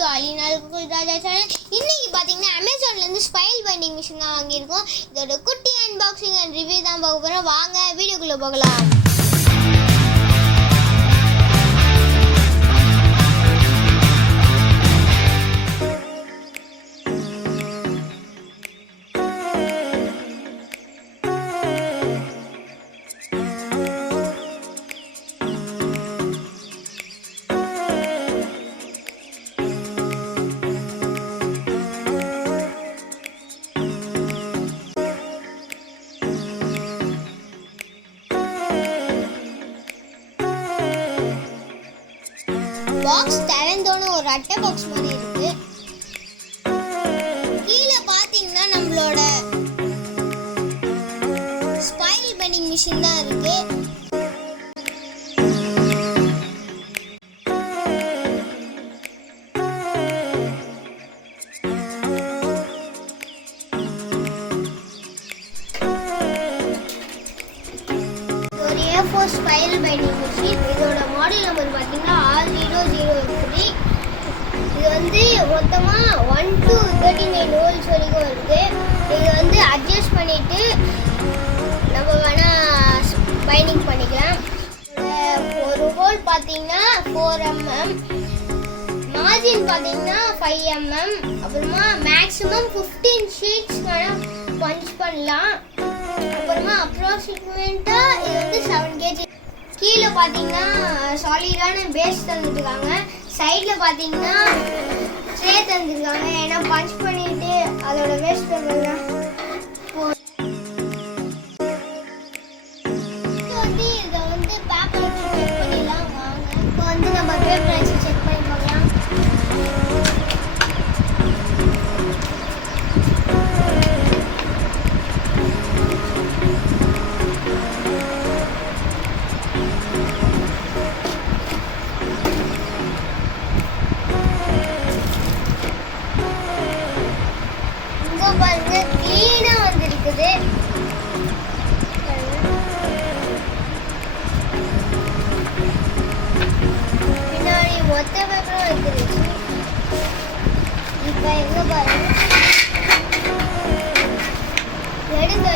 To Raja channel. இன்னைக்கு பார்த்தீங்கன்னா அமேசான்லேருந்து spoil binding machine தான் வாங்கியிருக்கோம். இதோட குட்டி அன்பாக்சிங் அண்ட் ரிவ்யூ தான் பார்க்க போகிறோம். வாங்க வீடியோக்குள்ளே போகலாம். பாக்ஸ் திறந்தோன்னு ஒரு அட்டை பாக்ஸ் மாதிரி இருக்கு. கீழே பார்த்தீங்கன்னா நம்மளோட ஸ்பைல் பைண்டிங் மிஷின் தான் இருக்கு. ஒரு A4 ஸ்பைல் பைண்டிங் மிஷின். இதோட மாடல் நம்பர் பார்த்தீங்கன்னா 6003. இது வந்து மொத்தமாக 1 to 39 ஹோல்ஸ் வரைக்கும் இருக்குது. இது அட்ஜஸ்ட் பண்ணிவிட்டு நம்ம வேணால் பைண்டிங் பண்ணிக்கலாம். ஒரு ஹோல் பார்த்தீங்கன்னா 4 mm, மார்ஜின் பார்த்தீங்கன்னா 5 mm. அப்புறமா மேக்ஸிமம் 15 ஷீட்ஸ் வேணால் பஞ்ச் பண்ணலாம். அப்புறமா அப்ராக்சிமேட்டாக இது 7 kg. கீழே பார்த்தீங்கன்னா சாலிடான பேஸ் தந்துருக்காங்க. சைடில் பார்த்தீங்கன்னா ட்ரே தந்துருக்காங்க. ஏன்னா பஞ்ச் பண்ணிட்டு அதோட வேஸ்ட் பண்ணலாம். இதை பேப்பர் வச்சு செக் பண்ணிடலாம். வாங்க இப்போ நம்ம பேப்பர் வச்சு செக் பண்ணி பார்க்கலாம். பாருங்க கிளீனா வந்திருக்குது. பின்னாடி மொத்த பேப்பரும் வந்துருச்சு. இப்ப எங்க பாருங்க எடுங்க.